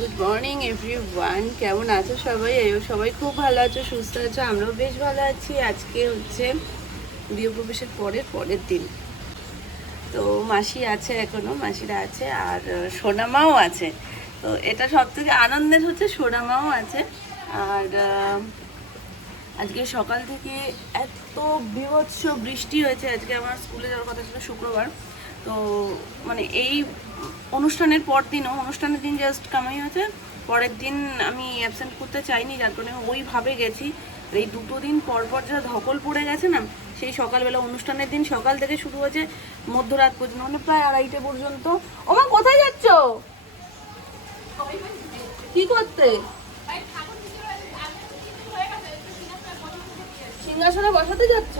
Good morning everyone, কেমন আছো সবাই? সবাই খুব ভালো আছো, সুস্থ আছো, আমরাও বেশ ভালো আছি। আজকে হচ্ছে গৃহপ্রবেশের পরের দিন। তো মাসি আছে, এখনো মাসিরা আছে, আর সোনামাও আছে। তো এটা সব থেকে আনন্দের হচ্ছে সোনামাও আছে। আর আজকে সকাল থেকে এত বীভৎস বৃষ্টি হয়েছে। আজকে আমার স্কুলে যাওয়ার কথা ছিল শুক্রবার, তো মানে এই অনুষ্ঠানের দিন জাস্ট কামাই হয়েছে। পরের দিন আমি অ্যাবসেন্ট করতে চাইনি, যার কারণে ওইভাবে গেছি। এই দুটো দিন পর যা ধকল পড়ে গেছে না, সেই সকালবেলা অনুষ্ঠানের দিন সকাল থেকে শুরু হয়েছে মধ্যরাত পর্যন্ত, মানে প্রায় 2:30 পর্যন্ত। ওমা, কোথায় যাচ্ছ? কি করতে? সিংহাসনে বসাতে যাচ্ছ?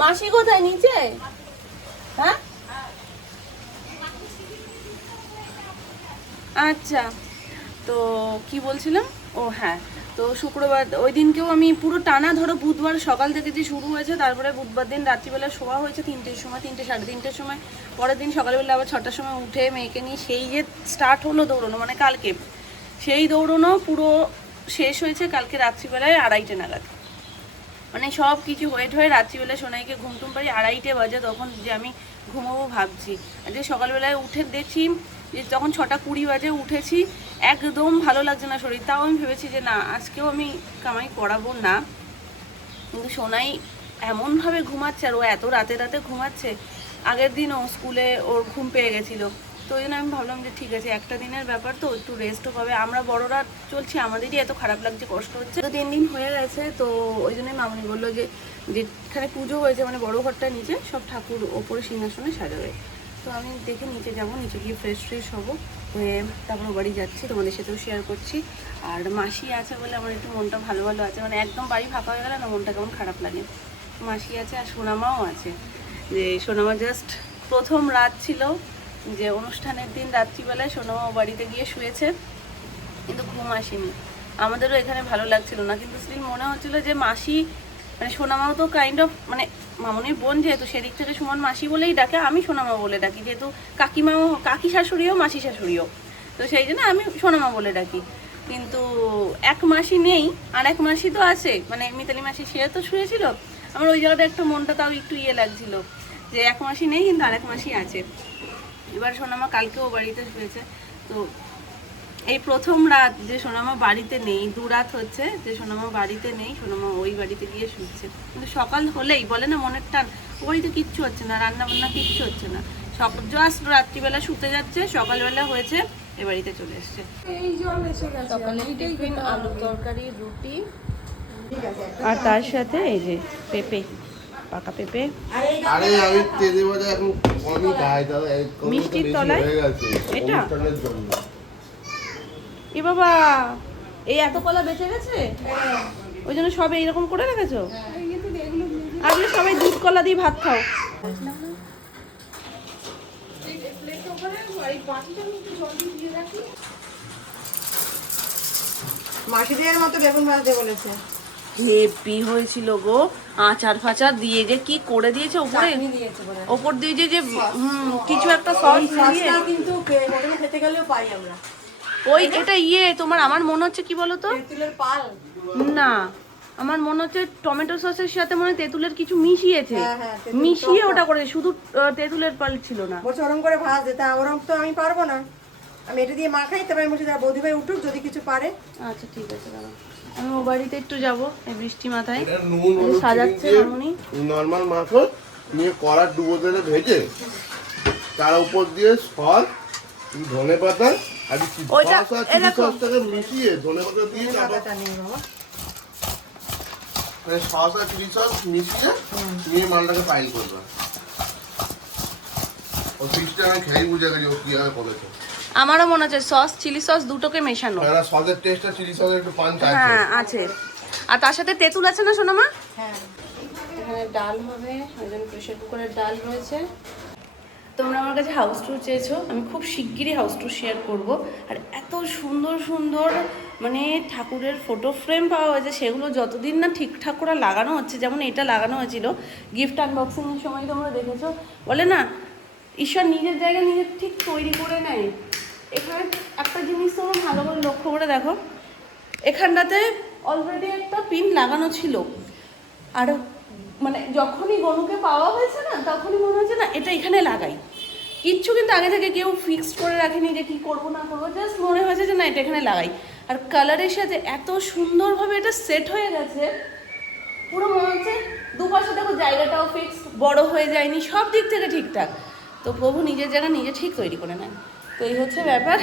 মাসি কোথায়? নিচে? হ্যাঁ, আচ্ছা। তো কি বলছিলাম, ও হ্যাঁ, তো শুক্রবার ওই দিনকেও আমি পুরো টানা ধরো বুধবার সকাল থেকে যে শুরু হয়েছে, তারপরে বুধবার দিন রাত্রিবেলা শোয়া হয়েছে 3টের সময়, 3টে সাড়ে 3টের সময়। পরের দিন সকালবেলা আবার 6টার সময় উঠে মেয়েকে নিয়ে সেই যে স্টার্ট হলো দৌড়নো, মানে কালকে সেই দৌড়নো পুরো শেষ হয়েছে কালকে রাত্রিবেলায় 2:30 নাগাদ। মানে সব কিছু ওয়েট হয়ে রাত্রিবেলা সোনাইকে ঘুমটুম পারি 2:30 বাজে, তখন যে আমি ঘুমাবো ভাবছি। আজকে সকালবেলায় উঠে দেখছি যে তখন 6:20 বাজে উঠেছি, একদম ভালো লাগছে না শরীর। তাও আমি ভেবেছি যে না, আজকেও আমি কামাই করাবো না। কিন্তু সোনাই এমনভাবে ঘুমাচ্ছে, আর ও এত রাতে রাতে ঘুমাচ্ছে। আগের দিন ও স্কুলে ওর ঘুম পেয়ে গেছিলো, তো ওই জন্য আমি ভাবলাম যে ঠিক আছে, একটা দিনের ব্যাপার তো, একটু রেস্টও পাবে। আমরা বড়রা চলছি, আমাদেরই এত খারাপ লাগছে, কষ্ট হচ্ছে। তো 3 দিন হয়ে গেছে, তো ওই জন্যই মামনি বললো যে যেখানে পুজো হয়েছে, মানে বড় ঘরটা নিচে, সব ঠাকুর ওপরে সিংহাসনে সাজাবে। তো আমি দেখে নিচে যাব, নিচে গিয়ে ফ্রেশ হবো, হয়ে তারপর বাড়ি যাচ্ছি, তোমাদের সাথেও শেয়ার করছি। আর মাসি আছে বলে আমার একটু মনটা ভালো আছে, মানে একদম বাড়ি ফাঁকা হয়ে গেলে না মনটা কেমন খারাপ লাগে। মাসি আছে আর সোনামাও আছে। যে সোনামা জাস্ট প্রথম রাত ছিল, যে অনুষ্ঠানের দিন রাত্রিবেলায় সোনামা বাড়িতে গিয়ে শুয়েছে, কিন্তু ঘুম আসেনি। আমাদেরও এখানে ভালো লাগছিল না, কিন্তু স্টিল মনে হচ্ছিল যে মাসি, মানে সোনামাও তো কাইন্ড অফ মানে মামনির বোন, যেহেতু সেদিক থেকে সুমন মাসি বলেই ডাকে, আমি সোনামা বলে ডাকি, যেহেতু কাকিমাও, কাকি শাশুড়িও মাসি শাশুড়িও, তো সেই জন্য আমি সোনামা বলে ডাকি। কিন্তু এক মাসি নেই, আর এক মাসি তো আছে, মানে মিতালি মাসি, সে তো শুয়েছিল। আমার ওই জায়গাটা একটু মনটা তাও একটু লাগছিল যে এক মাসি নেই, কিন্তু আরেক মাসি আছে। এবার সোনামা কালকেও বাড়িতে শুয়েছে। তো এই প্রথম রাত যে সোনামা বাড়িতে নেই, 2 রাত হচ্ছে যে সোনামা বাড়িতে নেই, সোনামা ওই বাড়িতে গিয়ে শুচ্ছে। কিন্তু সকাল হলেই বলে না মনের টান, ও বাড়িতে কিচ্ছু হচ্ছে না, রান্না বান্না কিচ্ছু হচ্ছে না, জাস্ট রাত্রিবেলা শুতে যাচ্ছে, সকালবেলা হয়েছে এ বাড়িতে চলে এসছে। সকালে টিফিন আলু তরকারি, রুটি, আর তার সাথে এই যে পেঁপে, পাকা পেঁপে। আরে আমি তেলে ভাজা এখন কমই খাই, দাদা মিষ্টির তলায় এটা জন্য। এ বাবা, এই এত কলা বেঁচে গেছে, ওই জন্য সব এইরকম করে রেখেছো? আজকে সবাই দুধ কলা দিয়ে ভাত খাও। মাসিদের মতো বেগুন ভাজতে বলেছে। হেভি হয়েছিল গো, আচার ফাচার দিয়ে যে কি করে দিয়েছে ওপরে, ওপর দিয়ে যে কিছু একটা সস দিয়ে, কিন্তু হোটেলে খেতে গেলেও পাই আমরা। ওই এটা তোমার, আমার মনে হচ্ছে কি বলতো, তেঁতুলের পাল না আমার মনে হচ্ছে টমেটো সসের সাথে মনে হয় তেঁতুলের কিছু মিশিয়েছে, মিশিয়ে ওটা করেছে, শুধু তেঁতুলের পাল ছিল না। বলছে ওরম করে ভাজতে, তা ওরম তো আমি পারবো না, আমি এটা দিয়ে মাখাই, তবে আমি বলছি বৌদি ভাই উঠুক যদি কিছু পারে। আচ্ছা ঠিক আছে, দাঁড়াও, আমি ও বাড়িতে একটু যাবো এই বৃষ্টি মাথায়। এটা নুন হলুদ সাজাচ্ছে চিনি মামুনি, নরমাল মাখো, নিয়ে কড়া ডুবো তেলে ভেজে তার উপর দিয়ে সস, ধনে পাতা আর ওইটা সস আর চিলি সসটাকে মিশিয়ে ধনে পাতা দিয়ে মানে সস আর চিলি সস মিশিয়ে নিয়ে মালটাকে পাইল করবে। ও ফিশটা আমি খেয়ে বুঝে গেছি ও কিভাবে করেছে। আমারও মনে হচ্ছে সস চিলি সস দুটোকে মেশানো, সসের টেস্ট আর চিলি সসের একটু পাঞ্চ আছে। হ্যাঁ আছে, আর তার সাথে তেঁতুল আছে না সোনামা? হ্যাঁ, এখানে ডাল হবে, ওই জন্য প্রেশার কুকারের ডাল রয়েছে। তোমরা আমার কাছে হাউস ট্যুর চেয়েছো, আমি খুব শিগগিরই হাউস ট্যুর শেয়ার করব। আর এত সুন্দর সুন্দর মানে ঠাকুরের ফটো ফ্রেম পাওয়া হয়েছে, সেগুলো যতদিন না ঠিকঠাক করে লাগানো হচ্ছে, যেমন এটা লাগানো হয়েছিল গিফট আনবক্সিংয়ের সময় তোমরা দেখেছো, বলে না ঈশ্বর নিজের জায়গায় নিজে ঠিক তৈরি করে নেয়। এখানে একটা জিনিস তোমরা ভালো করে লক্ষ্য করে দেখো, এখানটাতে অলরেডি একটা পিন লাগানো ছিল, আর মানে যখনই গনুকে পাওয়া হয়েছে না তখনই মনে হচ্ছে না এটা এখানে লাগাই, কিচ্ছু কিন্তু আগে থেকে কেউ ফিক্সড করে রাখেনি যে কী করবো না করবো, জাস্ট মনে হয়েছে যে না এটা এখানে লাগাই। আর কালারের সাথে এত সুন্দরভাবে এটা সেট হয়ে গেছে, পুরো মনে হচ্ছে দুপাশে দেখো জায়গাটাও ফিক্সড, বড় হয়ে যায়নি, সব দিক থেকে ঠিকঠাক। তো প্রভু নিজের জায়গা নিজে ঠিক তৈরি করে নেন। তো এই হচ্ছে ব্যাপার।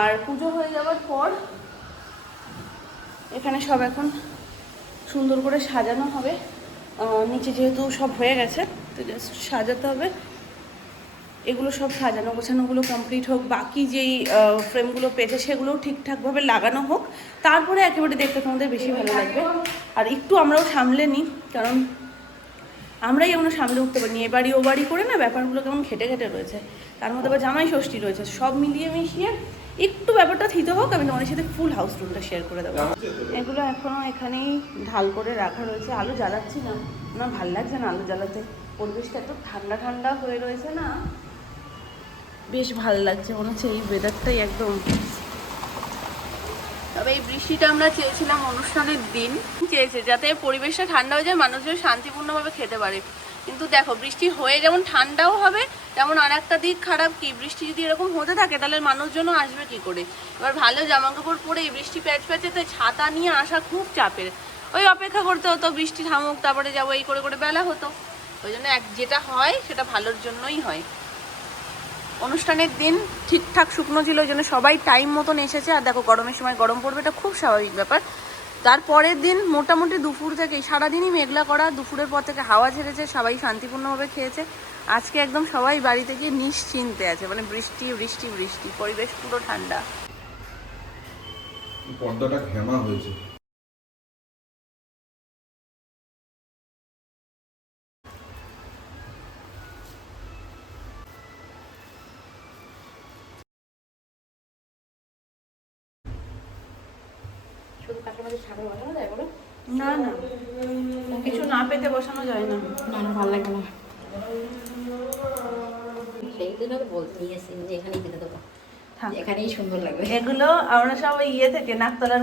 আর পুজো হয়ে যাওয়ার পর এখানে সব এখন সুন্দর করে সাজানো হবে। নিচে যেহেতু সব হয়ে গেছে তো জাস্ট সাজাতে হবে, এগুলো সব সাজানো গোছানোগুলো কমপ্লিট হোক, বাকি যেই ফ্রেমগুলো পেয়েছে সেগুলোও ঠিকঠাকভাবে লাগানো হোক, তারপরে একেবারে দেখতে তোমাদের বেশি ভালো লাগবে। আর একটু আমরাও সামলে নিই, কারণ আমরাই এমন সামলে উঠতে পারিনি, এ বাড়ি ও বাড়ি করে না ব্যাপারগুলো কেমন ঘেটে ঘেটে রয়েছে, তার মধ্যে আবার জামাই ষষ্ঠী রয়েছে, সব মিলিয়ে মিশিয়ে একটু ব্যাপারটা থিতে হোক, আমি তোমাদের সাথে ফুল হাউস টুরটা শেয়ার করে দেবো। এগুলো এখনও এখানেই ঢাল করে রাখা রয়েছে, আলো জ্বালাচ্ছি না, আমার ভালো লাগছে না আলো জ্বালাতে, পরিবেশটা এত ঠান্ডা ঠান্ডা হয়ে রয়েছে না, বেশ ভালো লাগছে, মনে হচ্ছে এই ওয়েদারটাই একদম। তবে এই বৃষ্টিটা আমরা চেয়েছিলাম অনুষ্ঠানের দিন, চেয়েছে যাতে পরিবেশটা ঠান্ডা হয়ে যায়, মানুষজন শান্তিপূর্ণভাবে খেতে পারে। কিন্তু দেখো বৃষ্টি হয়ে যেমন ঠান্ডাও হবে, তেমন আর একটা দিক খারাপ কি, বৃষ্টি যদি এরকম হতে থাকে তাহলে মানুষজনও আসবে কি করে। এবার ভালো জামা কাপড় পরে এই বৃষ্টি প্যাচ প্যাচেতে ছাতা নিয়ে আসা খুব চাপের, ওই অপেক্ষা করতে হতো বৃষ্টি থামুক তারপরে যাবো, এই করে করে বেলা হতো। ওই জন্য যেটা হয় সেটা ভালোর জন্যই হয়। অনুষ্ঠানের দিন ঠিকঠাক শুকনো ছিল, ওই জন্য সবাই টাইম মতন এসেছে। আর দেখো গরমের সময় গরম পড়বে, এটা খুব স্বাভাবিক ব্যাপার। তারপরের দিন মোটামুটি দুপুর থেকে সারাদিনই মেঘলা করা, দুপুরের পর থেকে হাওয়া ছেড়েছে, সবাই শান্তিপূর্ণভাবে খেয়েছে। আজকে একদম সবাই বাড়িতে গিয়ে নিশ্চিন্তে আছে, মানে বৃষ্টি বৃষ্টি বৃষ্টি, পরিবেশ পুরো ঠান্ডা। পর্দাটা ঘেমা হয়েছে। না না, কিছু না পেতে বসানো যায় না। না না, ভালো লাগে না। সেই জন্য তো বলতে নিয়েছি যে এখানেই পেতে দেবো, থাক। এখানেই সুন্দর লাগবে। এগুলো আমরা সব ওই ইয়ে থেকে নাকতলার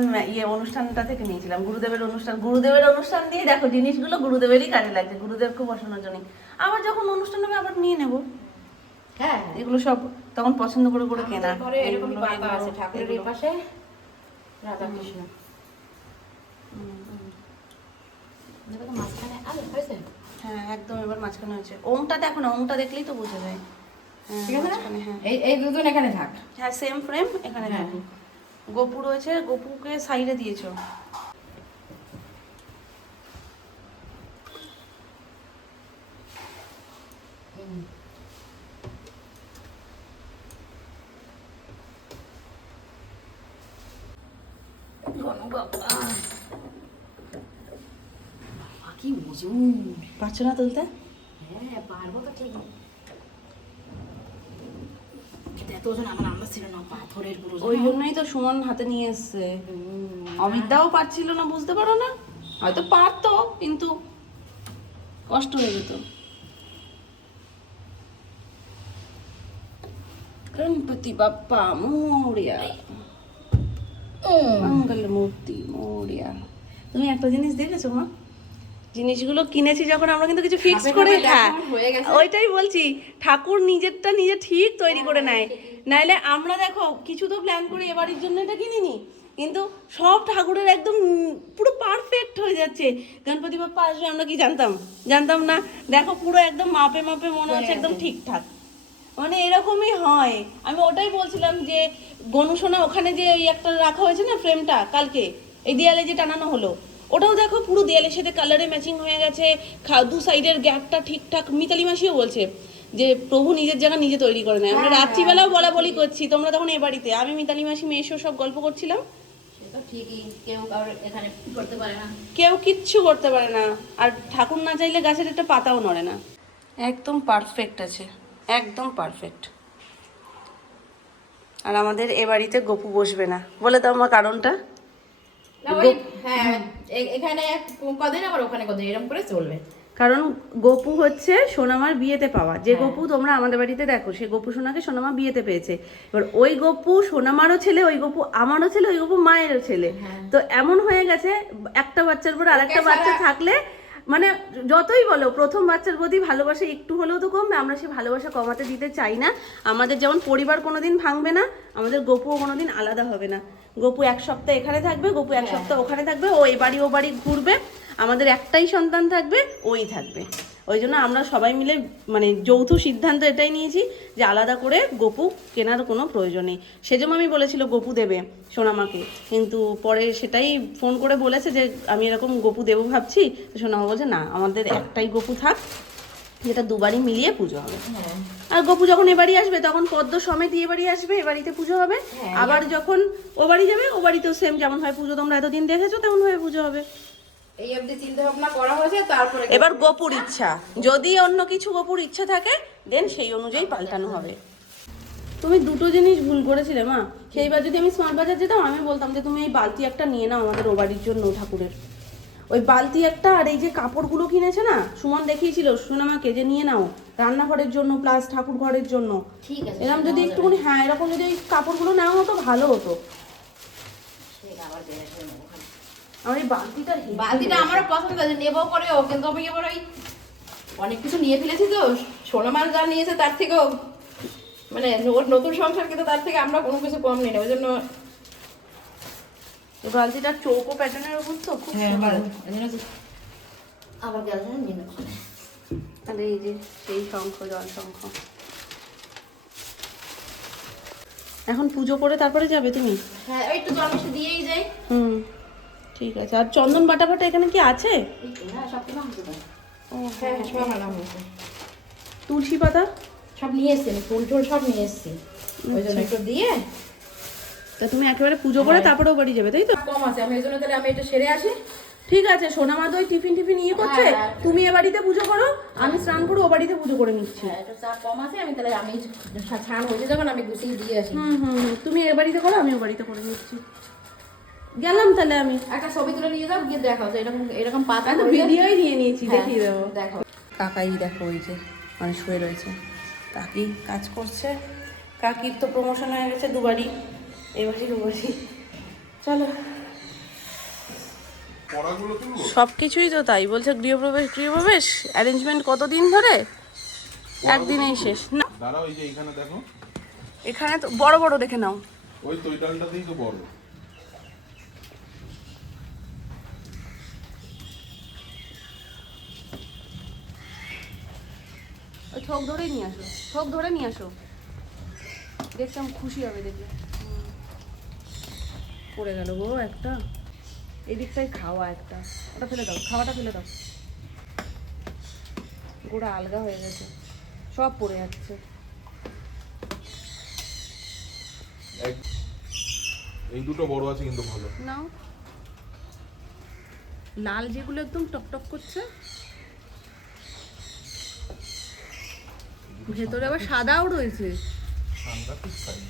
অনুষ্ঠানটা থেকে নিয়েছিলাম, গুরুদেবের অনুষ্ঠান দিয়ে দেখো জিনিসগুলো গুরুদেবেরই কাজে লাগছে, গুরুদেবকে বসানোর জন্য। আবার যখন অনুষ্ঠান হবে আবার নিয়ে নেব। হ্যাঁ, এগুলো সব তখন পছন্দ করে করে কেনা। তারপরে এরকম পাতা আছে ঠাকুরের এই পাশে রাধা কৃষ্ণ। এবার তো মাঝখানে আলো হয়েছে। হ্যাঁ একদম, এবার মাঝখানে হয়েছে। ওমটা দেখো না, ওমটা দেখলেই তো বোঝা যায়। হ্যাঁ, ঠিক আছে না? মাঝখানে, হ্যাঁ এই দুজন এখানে থাক। হ্যাঁ, সেম ফ্রেম এখানে হ্যাঁ। থাকুক। গোপু রয়েছে, গোপুকে সাইডে দিয়েছো। কি ওজন! পারছো না তুলতে? হ্যাঁ পারবো তো ঠিক, কিন্তু এত ওজন আমার আন্দাজ ছিল না, পাথরের পুরো। ওই জন্যই তো সুমন হাতে নিয়ে এসছে। অমিতদাও পারছিল না, বুঝতে পারো না, হয়তো পারতো কিন্তু কষ্ট হয়ে যেত। গণপতি বাপ্পা মোরিয়া, মঙ্গল মূর্তি মোরিয়া। তুমি একটা জিনিস দেখেছো মা, জিনিসগুলো কিনেছি যখন আমরা কিন্তু কিছু ফিক্স করে, হ্যাঁ ওইটাই বলছি, ঠাকুর নিজেরটা নিজে ঠিক তৈরি করে নেয়। নাইলে আমরা দেখো কিছু তো প্ল্যান করি এবারের জন্য এটা কিনিনি, কিন্তু সব ঠাকুরের একদম পুরো পারফেক্ট হয়ে যাচ্ছে। গণপতি বাপ্পা আসবে আমরা কি জানতাম না, দেখো পুরো একদম মাপে মাপে মনে হচ্ছে একদম ঠিকঠাক, মানে এরকমই হয়। আমি ওটাই বলছিলাম যে গনুসোনা ওখানে যে ওই একটা রাখা হয়েছে না ফ্রেমটা কালকে এই দেয়ালে যে টানানো হলো, ওটাও দেখো পুরো দেয়ালের সাথে কালারে ম্যাচিং হয়ে গেছে, দু সাইডের গ্যাপটা ঠিকঠাক। মিতালি মাসিও বলছে যে প্রভু নিজের জায়গা নিজে তৈরি করে নেয়। আমরা রাত্রিবেলাও বলা বলি করছি, তোমরা তখন এ বাড়িতে, আমি মিতালি মাসি মেয়েসো সব গল্প করছিলাম। সেটা ঠিকই, কেউ কারোর এখানে করতে পারে না, কেউ কিচ্ছু করতে পারে না, আর ঠাকুর না চাইলে গাছের একটা পাতাও নড়ে না। একদম পারফেক্ট আছে, একদম পারফেক্ট। আর আমাদের এ বাড়িতে গপু বসবে না, বলে দাও মা কারণটা। না ওই হ্যাঁ এখানে কদিন আবার ওখানে কদিন এরকম করে চলবে। কারণ গপু হচ্ছে সোনামার বিয়েতে পাওয়া, যে গপু তোমরা আমাদের বাড়িতে দেখো সেই গপু সোনাকে সোনামা বিয়েতে পেয়েছে। এবার ওই গপু সোনামারও ছেলে, ওই গপু আমারও ছেলে, ওই গপু মায়েরও ছেলে। তো এমন হয়ে গেছে একটা বাচ্চার পর আরেকটা বাচ্চা থাকলে মানে যতই বলো প্রথম বাচ্চার প্রতি ভালোবাসা একটু হলেও তো কমবে, আমরা সে ভালোবাসা কমাতে দিতে চাই না। আমাদের যেমন পরিবার কোনোদিন ভাঙবে না, আমাদের গপুও কোনোদিন আলাদা হবে না। গপু এক সপ্তাহ এখানে থাকবে, গপু এক সপ্তাহ ওখানে থাকবে, ও এ বাড়ি ও বাড়ি ঘুরবে, আমাদের একটাই সন্তান থাকবে, ওই থাকবে। ওই জন্য আমরা সবাই মিলে মানে যৌথ সিদ্ধান্ত এটাই নিয়েছি যে আলাদা করে গপু কেনার কোনো প্রয়োজন নেই। সেজন্য আমি বলেছিল গপু দেবে সোনামাকে, কিন্তু পরে সেটাই ফোন করে বলেছে যে আমি এরকম গপু দেবো ভাবছি। তো সোনামা বলছে না, আমাদের একটাই গপু থাক, যেটা দুবারই মিলিয়ে পুজো হবে। আর গপু যখন এ বাড়ি আসবে তখন পদ্ম সমেত এ বাড়ি আসবে, এ বাড়িতে পুজো হবে। আবার যখন ও বাড়ি যাবে, ও বাড়িতেও সেম যেমন হয় পুজো তোমরা এতদিন দেখেছো তেমন ভাবে পুজো হবে। এই অবধি চিন্তা ভাবনা করা হয়েছে, তারপরে এবার গপুর ইচ্ছা, যদি অন্য কিছু গপুর ইচ্ছা থাকে দেন সেই অনুযায়ী পাল্টানো হবে। তুমি দুটো জিনিস ভুল করেছিলে মা। সেইবার যদি আমি স্মার্ট বাজার যেতাম আমি বলতাম যে তুমি এই বালতি একটা নিয়ে নাও আমাদের ও বাড়ির জন্য ঠাকুরের, ওই বালতি একটা আর এই যে কাপড়গুলো কিনেছে না সুমন দেখিয়েছিল সোনামাকে যে নিয়ে নাও রান্নাঘরের জন্য প্লাস ঠাকুর ঘরের জন্য। ঠিক আছে এরকম যদি একটুখানি হ্যাঁ এরকম যদি এই কাপড়গুলো নেওয়া হতো ভালো হতো। ঠিক আবার বেড়ে আসবে না ওখানে। আমার এই বালতিটা বালতিটা আমারও পছন্দ আছে, নেবো করেও, কিন্তু আমি এবার ওই অনেক কিছু নিয়ে ফেলেছি তো, সোনামার যা নিয়েছে তার থেকেও মানে ওর নতুন সংসার, কিন্তু তার থেকে আমরা কোনো কিছু কম নিই না, ওই জন্য এই বালতিটা চৌকো প্যাটার্নের উপর তো খুব সুন্দর। আবার গেল নিয়ে নেবো। আর এই যে সেই শঙ্খ, জল শঙ্খ। এখন পুজো করে তারপরে যাবে তুমি? হ্যাঁ ওই একটু জল মিশে দিয়েই যাই। হুম ঠিক আছে। আর চন্দন বাটা ফাটা এখানে কি আছে? হ্যাঁ সব কিছু হচ্ছে। ও হ্যাঁ সব আনা হয়েছে, তুলসী পাতা সব নিয়ে এসছি, ফুল টুল সব নিয়ে এসছি, ওই জন্য একটু দিয়ে। তা তুমি একেবারে পুজো করে তারপরে ও বাড়ি যাবে তাই তো? কম আছে, আমি এই জন্য তাহলে আমি এটা সেরে আসি। ঠিক আছে, সোনামা তো ওই টিফিন টিফিন ইয়ে করছে, তুমি এ বাড়িতে পুজো করো, আমি স্নান করে ও বাড়িতে পুজো করে নিচ্ছি। হ্যাঁ একটু চা কম আছে, আমি তাহলে আমি ছান হয়েছে যখন আমি গুছিয়ে দিয়ে আসি। তুমি এ বাড়িতে করো, আমি ও বাড়িতে করে নিচ্ছি। গেলাম তাহলে আমি। একটা ছবি তুলে নিয়ে যাও, গিয়ে দেখাও যে এরকম এরকম পাতা আমি তো ভিডিওই নিয়ে নিয়েছি, হ্যাঁ, দেখিয়ে দেবো। দেখো। কাকাই দেখো ওই যে মানে শুয়ে রয়েছে, কাকি কাজ করছে। কাকির তো প্রমোশন হয়ে গেছে দুবারই, এবারই দুবারই। চলো পড়াগুলো তুলবো। সব কিছুই তো তাই বলছে, গৃহপ্রবেশ অ্যারেঞ্জমেন্ট কতদিন ধরে, একদিনেই শেষ না। দাঁড়াও, এই যে এইখানে দেখো, এখানে তো বড় বড় দেখে নাও। ওই তৈটালটাতেই তো বড়। ওই ঠোক ধরেই নিয়ে আসো, ঠোক ধরে নিয়ে আসো, দেখতাম খুশি হবে দেখলে। পড়ে গেল গো একটা, এদিকটাই খাওয়া একটা, ওটা ফেলে দাও, খাওয়াটা ফেলে দাও, গোড়া আলগা হয়ে গেছে, সব পড়ে যাচ্ছে। এই দুটো বড় আছে কিন্তু ভালো। নাও, লাল যেগুলো একদম টকটক করছে, ভেতরে আবার সাদাও রয়েছে। সাংঘাতিক সাইজ।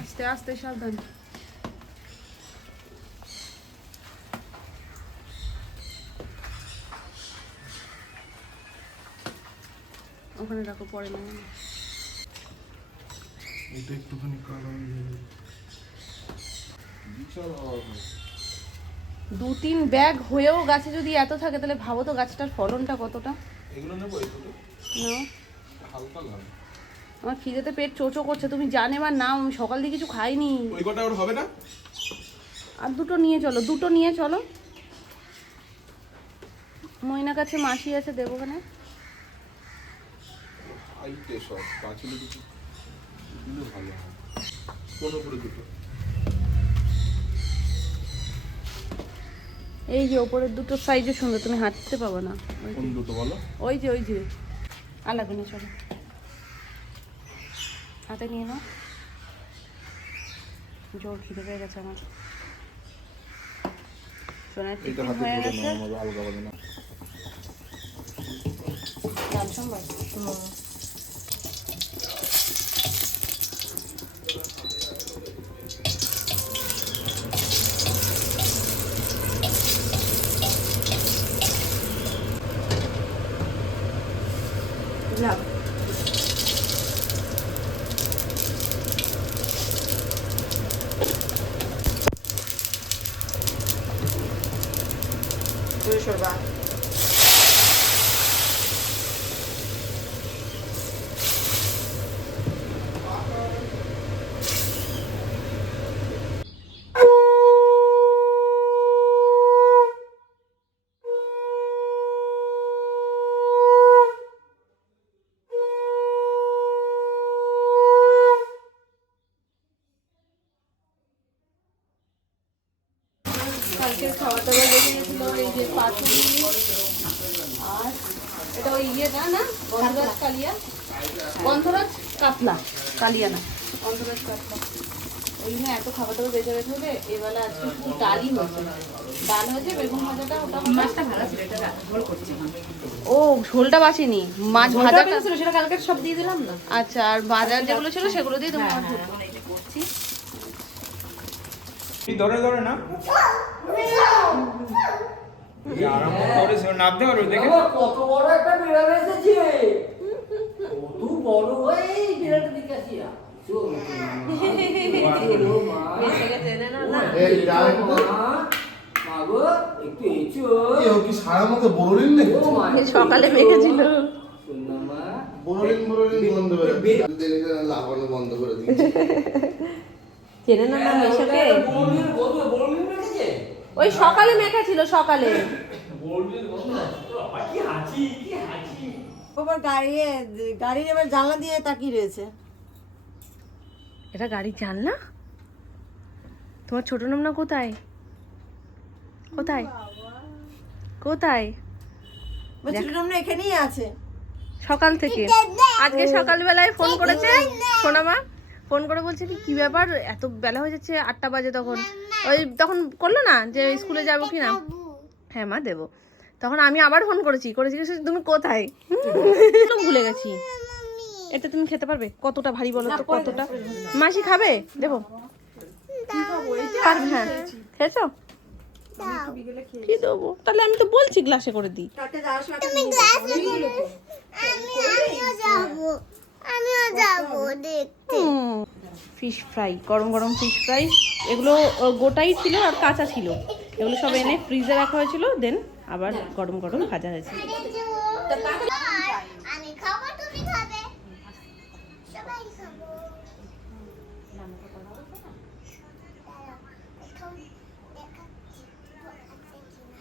আস্তে আস্তে সাবধান। ওখানে রাখো, পরে না। এটা একটুখানি কালার বিশাল হওয়ার। 2-3 ব্যাগ হয়েও গাছে যদি এত থাকে তাহলে ভাবো তো গাছটার ফলনটা কতটা। এগুলো নেবো, এগুলো না হালকা লাগে। আমার খিদেতে পেট চোচো করছে, তুমি জানে বা নাও, আমি সকাল দিয়ে কিছু খাইনি। ওই কটা ওর হবে না? আর দুটো নিয়ে চলো, দুটো নিয়ে চলো। ময়না কাছে মাসি আছে, দেবো ওখানে। আইতে সব পাঁচিলে কিছু দিলে ভালো হয়। কোন উপরে দুটো? এই যে ওপরের দুটো সাইজে সুন্দর, তুমি হাঁটতে পাবো না। কোন দুটো বলো? ওই যে আর লাগবে না, চলো হাতে নিয়ে নাও। জোর খিদে পেয়ে গেছে আমার। সোনার এইটা টিফিন হাতে হয়ে ধরে গেছে। নাও, আমাদের আলগা হবে না। ডাল সম্বর। বুঝলাম। শোরবা কালকের খাওয়া দাওয়া লেগে গেছিল এই যে পাতুরি আর এটা ওই ইয়েটা না গন্ধরাজ কালিয়া, গন্ধরাজ কাতলা, কালিয়া না গন্ধরাজ কাতলা। ওই জন্য এত খাবার দাবার বেঁচে বেঁচে হবে। এবেলা আজকে শুধু ডালই হয়েছে, ডাল হয়েছে, বেগুন ভাজাটা ওটা মাছটা ভালো ছিল, এটা ঝোল করছি এখন। ও ঝোলটা বাসিনি, মাছ ভাজাটা ছিল সেটা কালকে সব দিয়ে দিলাম না। আচ্ছা, আর বাজার যেগুলো ছিল সেগুলো দিয়ে তুমি আমার ঝোল করছি। ধরে ধরে না আরাম করে সে নামতে পারবে দেখে। কত বড় একটা বিড়াল এসেছে, কত বড় হয়ে এই বিড়ালটা দিকে আসিয়া এই ডালটা মাগো একটু এসো। ও কি সারা মতো বোরিং নাকি? সকালে মেখেছিল। সুন্দরমা বোরিং বন্ধ করে দেখে লাগানো বন্ধ করে দিয়েছে। চেনে না নাম এসবে, বলবিন বলবিন রেখেছে, ওই সকালে মেখেছিল সকালে। বলবিন বন্ধু কি হাসি কি হাসি। ওবার গাড়ির এবার জানলা দিয়ে তাকিয়ে রয়েছে। এটা গাড়ির জানলা? তোমার ছোট নাম না কোথায়? কোথায় কোথায়? বলছিল আমরা এখানেই আছে। সকাল থেকে আজকে সকালবেলায় ফোন করেছে সোনামা, ফোন করে বলছে কি ব্যাপার এত বেলা হয়ে যাচ্ছে, 8টা বাজে। তখন ওই তখন করলো না যে স্কুলে যাবো কি না, হ্যাঁ মা দেবো। তখন আমি আবার ফোন করেছি তুমি কোথায়, ভুলে গেছি। এটা তুমি খেতে পারবে? কতটা ভারী বলো তো, কতটা? মাসি খাবে? দেবো? পারবে? হ্যাঁ খেয়েছো? কি দেবো তাহলে? আমি তো বলছি গ্লাসে করে দিই। ফিশ ফ্রাই, গরম গরম ফিশ ফ্রাই, এগুলো গোটাই ছিল আর কাঁচা ছিল, এগুলো সব এনে ফ্রিজে রাখা হয়েছিল, দেন আবার গরম গরম ভাজা হয়েছে। আমি খাবো, তুমি খাবে, সবাই খাবো।